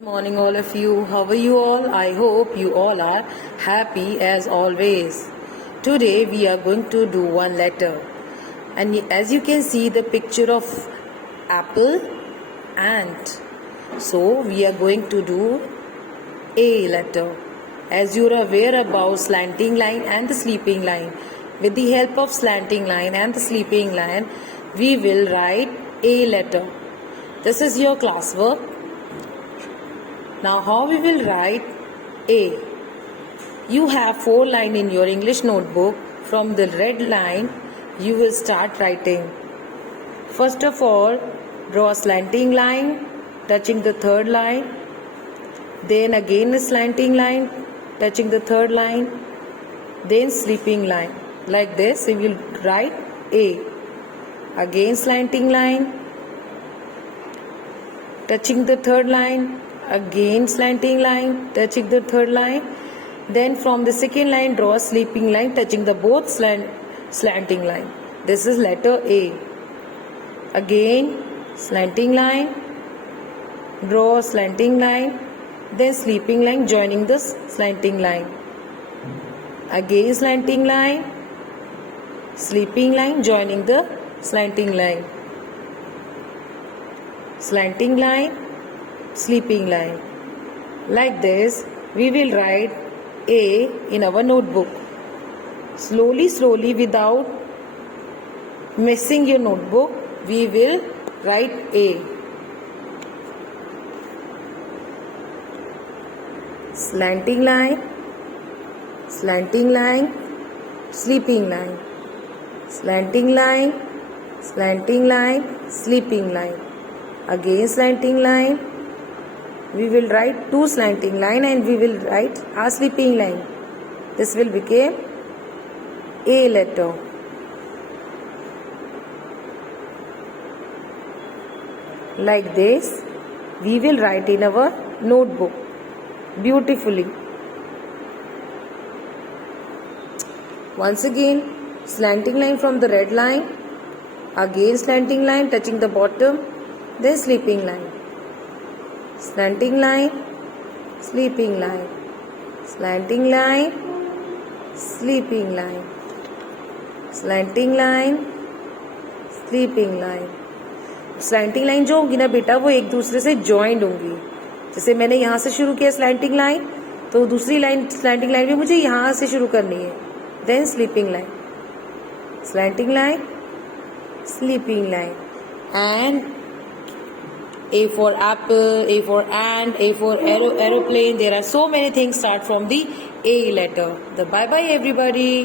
Morning, all of you. How are you all? I hope you all are happy as always. Today we are going to do one letter, and as you can see the picture of apple, ant. So we are going to do A letter. As you are aware about slanting line and the sleeping line, with the help of slanting line and the sleeping line, we will write A letter. This is your classwork. Now how we will write A? You have 4 lines in your English notebook. From the red line you will start writing. First of all, draw a slanting line touching the third line. Then again a slanting line touching the third line. Then sleeping line. Like this we will write A. Again slanting line touching the third line. Again slanting line touching the third line. Then from the second line draw a sleeping line touching the both slanting line. This is letter A. Again slanting line, draw a slanting line, then sleeping line joining the slanting line. Again slanting line, sleeping line joining the slanting line. Slanting line, sleeping line. Like this we will write A in our notebook. Slowly without messing your notebook, we will write A. Slanting line, sleeping line, slanting line, sleeping line. Again slanting line, we will write 2 slanting line and we will write a sleeping line. This will become A letter. Like this we will write in our notebook beautifully. Once again slanting line from the red line, again slanting line touching the bottom, then sleeping line. Slanting line, sleeping line, slanting line, sleeping line, slanting line, sleeping line. Slanting line जो होंगी ना बेटा वो एक दूसरे से joined होंगी. जैसे मैंने यहाँ से शुरू किया स्लैंटिंग लाइन, तो दूसरी लाइन स्लैंटिंग लाइन भी मुझे यहाँ से शुरू करनी है. Then sleeping line, slanting line, sleeping line. And A for apple, A for ant, A for aeroplane. There are so many things start from the A letter. Bye bye everybody.